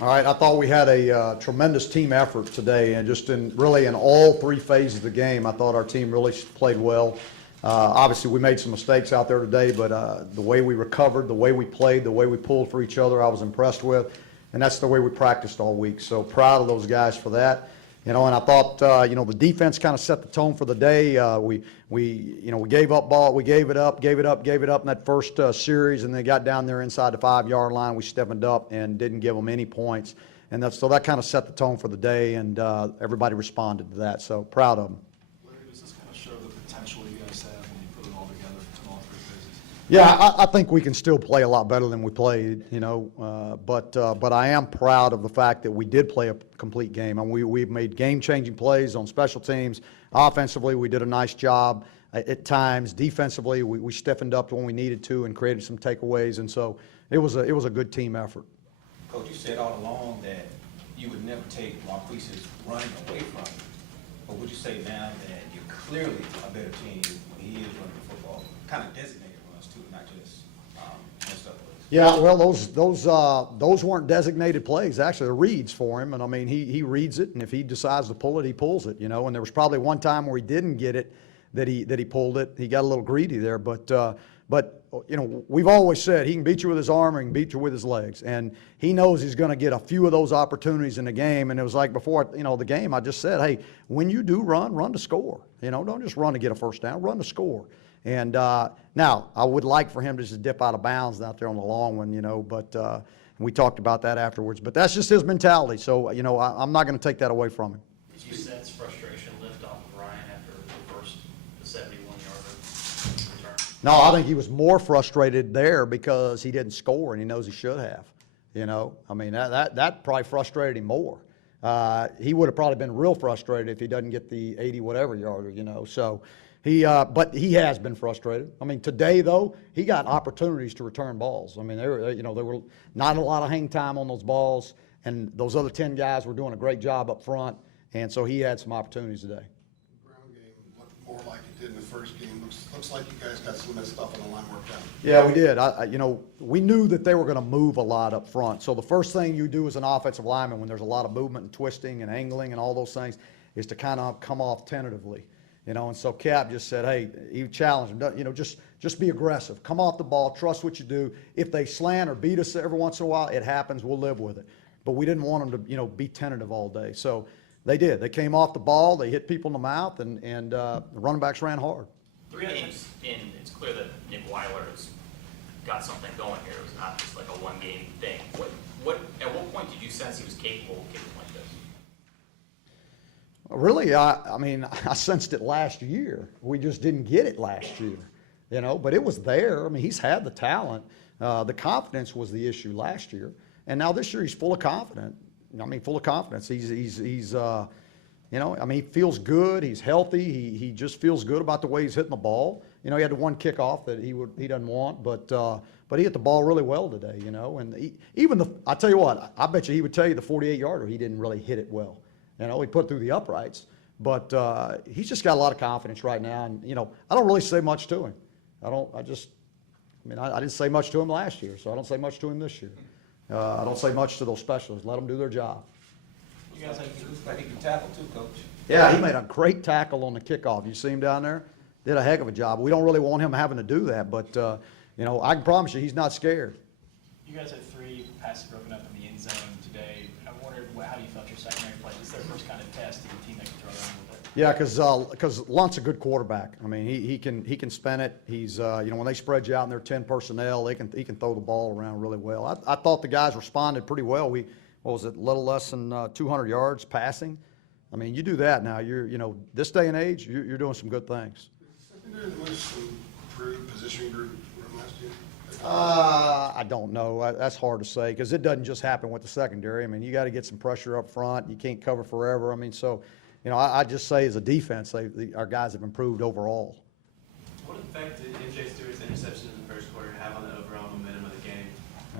All right, I thought we had a tremendous team effort today, and just really in all three phases of the game, I thought our team really played well. Obviously, we made some mistakes out there today, but the way we recovered, the way we played, the way we pulled for each other, I was impressed with, and that's the way we practiced all week. So proud of those guys for that. And I thought, the defense kind of set the tone for the day. We gave up ball, we gave it up in that first series, and they got down there inside the 5-yard line. We stiffened up and didn't give them any points, and so that kind of set the tone for the day, and everybody responded to that. So proud of them. Larry, does this kind of show the potential you guys have when you put it all together from all three phases? Yeah, I think we can still play a lot better than we played, but I am proud of the fact that we did play a complete game. I mean, we've made game-changing plays on special teams. Offensively, we did a nice job at times. Defensively, we stiffened up when we needed to and created some takeaways, and so it was a good team effort. Coach, you said all along that you would never take Marquise's running away from you, but would you say now that you're clearly a better team when he is running the football, kind of designated runs too, not just messed up plays? Yeah, well, those weren't designated plays. Actually, they're reads for him, and I mean he reads it, and if he decides to pull it, he pulls it. And there was probably one time where he didn't get it, that he pulled it. He got a little greedy there, but we've always said he can beat you with his arm or he can beat you with his legs, and he knows he's going to get a few of those opportunities in the game. And it was like before the game, I just said, hey, when you do run to score. Don't just run to get a first down, run to score. And now I would like for him to just dip out of bounds out there on the long one, but we talked about that afterwards. But that's just his mentality. So I'm not going to take that away from him. Did you sense frustration lift off of Ryan after the 71-yard return? No, I think he was more frustrated there because he didn't score and he knows he should have. I mean that probably frustrated him more. He would have probably been real frustrated if he doesn't get the 80-whatever yarder. So. But he has been frustrated. I mean, today though, he got opportunities to return balls. I mean, there were not a lot of hang time on those balls, and those other 10 guys were doing a great job up front, and so he had some opportunities today. The ground game looked more like it did in the first game. Looks like you guys got some of that stuff on the line worked out. Yeah, we did. We knew that they were going to move a lot up front. So the first thing you do as an offensive lineman when there's a lot of movement and twisting and angling and all those things is to kind of come off tentatively. And so Cap just said, hey, he challenged him, just be aggressive. Come off the ball, trust what you do. If they slant or beat us every once in a while, it happens, we'll live with it. But we didn't want them to, be tentative all day. So they did. They came off the ball, they hit people in the mouth, and the running backs ran hard. 3 games in, it's clear that Nick Weiler has got something going here. It was not just like a one-game thing. At what point did you sense he was capable of getting like this? Really, I sensed it last year. We just didn't get it last year, but it was there. I mean, he's had the talent. The confidence was the issue last year. And now this year he's full of confidence. Full of confidence. He's he feels good. He's healthy. He just feels good about the way he's hitting the ball. He had the one kickoff that he doesn't want, but he hit the ball really well today, and I tell you what, I bet you he would tell you the 48-yarder, he didn't really hit it well. He put it through the uprights, but he's just got a lot of confidence right now. And, I don't really say much to him. I didn't say much to him last year, so I don't say much to him this year. I don't say much to those specialists. Let them do their job. You guys think he can tackle too, Coach? Yeah, he made a great tackle on the kickoff. You see him down there? Did a heck of a job. We don't really want him having to do that, but, I can promise you he's not scared. You guys had 3 passes broken up in the end zone today. I wondered how you felt your secondary play. This is their first kind of test of a team that can throw around with it. Yeah, because Lunt's a good quarterback. I mean, he can spin it. He's when they spread you out in their 10 personnel, he can throw the ball around really well. I thought the guys responded pretty well. What was it, a little less than 200 yards passing. I mean, you do that now. This day and age, you're doing some good things. Secondary was improved position group from last year. I don't know. That's hard to say because it doesn't just happen with the secondary. I mean, you got to get some pressure up front. You can't cover forever. I mean, so, I just say as a defense, our guys have improved overall. What effect did MJ Stewart's interception in the first quarter have on the overall momentum of the game?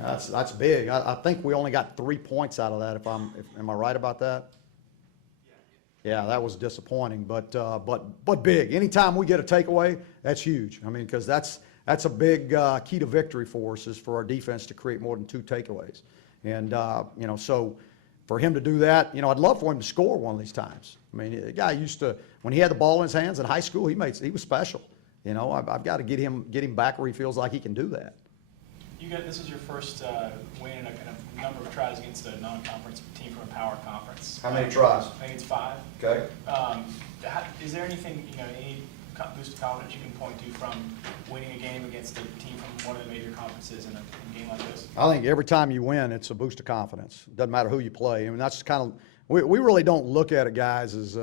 That's big. I think we only got 3 points out of that. Am I right about that? Yeah, that was disappointing, but big. Anytime we get a takeaway, that's huge. I mean, because that's a big key to victory for us is for our defense to create more than 2 takeaways. And, you know, so for him to do that, you know, I'd love for him to score one of these times. I mean, the guy used to, when he had the ball in his hands in high school, he was special. You know, I've got to get him back where he feels like he can do that. This was your first win in a kind of number of tries against a non-conference team from a power conference. How many tries? I think it's 5. Okay. Is there anything, you know, any boost of confidence you can point to from winning a game against a team from one of the major conferences in a game like this? I think every time you win, it's a boost of confidence. Doesn't matter who you play. I mean, that's kind of, we really don't look at it, guys, as, you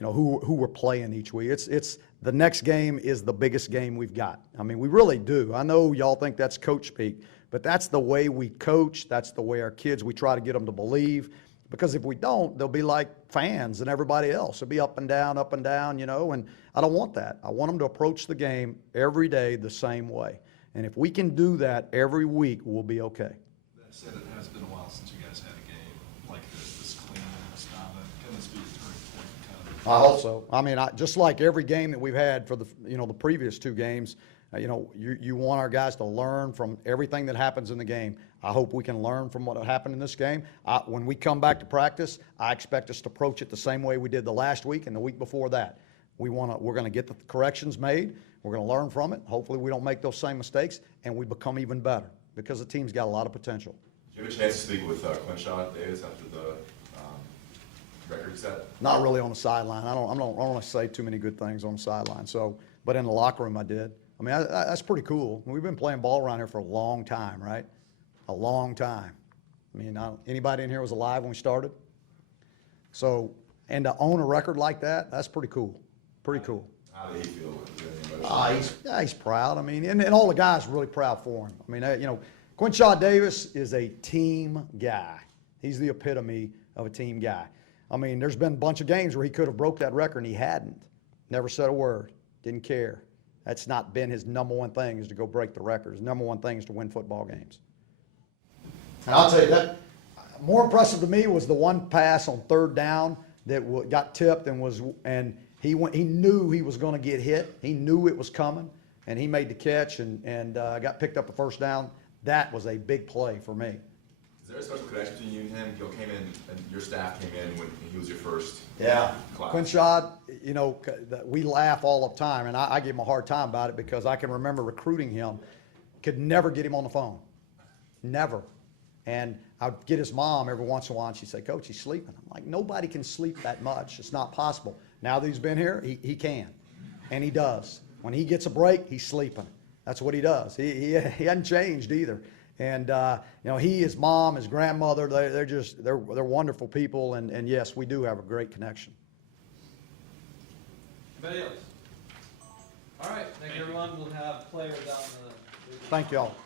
know, who we're playing each week. It's the next game is the biggest game we've got. I mean, we really do. I know y'all think that's coach speak, but that's the way we coach. That's the way our kids, we try to get them to believe. Because if we don't, they'll be like fans and everybody else. They'll be up and down, you know, and I don't want that. I want them to approach the game every day the same way. And if we can do that every week, we'll be okay. That said, it has been a while since you guys had a game like this clean and style. Can this be a turning point? I hope so. I mean, just like every game that we've had for the, you know, the previous 2 games, you know, you want our guys to learn from everything that happens in the game. I hope we can learn from what happened in this game. When we come back to practice, I expect us to approach it the same way we did the last week and the week before that. We're going to get the corrections made. We're going to learn from it. Hopefully we don't make those same mistakes and we become even better because the team's got a lot of potential. Did you have a chance to speak with Quinshon Davis after the record set? Not really on the sideline. I don't want to say too many good things on the sideline. So, but in the locker room I did. I mean, that's pretty cool. We've been playing ball around here for a long time, right? A long time. I mean, anybody in here was alive when we started? So, and to own a record like that, that's pretty cool. Pretty cool. How did he feel? He's proud. I mean, and all the guys are really proud for him. I mean, you know, Quinshon Davis is a team guy. He's the epitome of a team guy. I mean, there's been a bunch of games where he could have broke that record and he hadn't. Never said a word. Didn't care. That's not been his number one thing, is to go break the record. His number one thing is to win football games. And I'll tell you that more impressive to me was the one pass on 3rd down that got tipped and he knew he was going to get hit. He knew it was coming, and he made the catch and got picked up the 1st down. That was a big play for me. Is there a special connection between you and him? You came in, and your staff came in when he was your first class. Quinshon, you know, we laugh all the time, and I give him a hard time about it because I can remember recruiting him, could never get him on the phone. Never. And I'd get his mom every once in a while, and she'd say, Coach, he's sleeping. I'm like, nobody can sleep that much. It's not possible. Now that he's been here, he can. And he does. When he gets a break, he's sleeping. That's what he does. He hasn't changed either. And, you know, his mom, his grandmother, they're wonderful people. And yes, we do have a great connection. Anybody else? All right, thank you everyone. We'll have players out in the. Thank you all.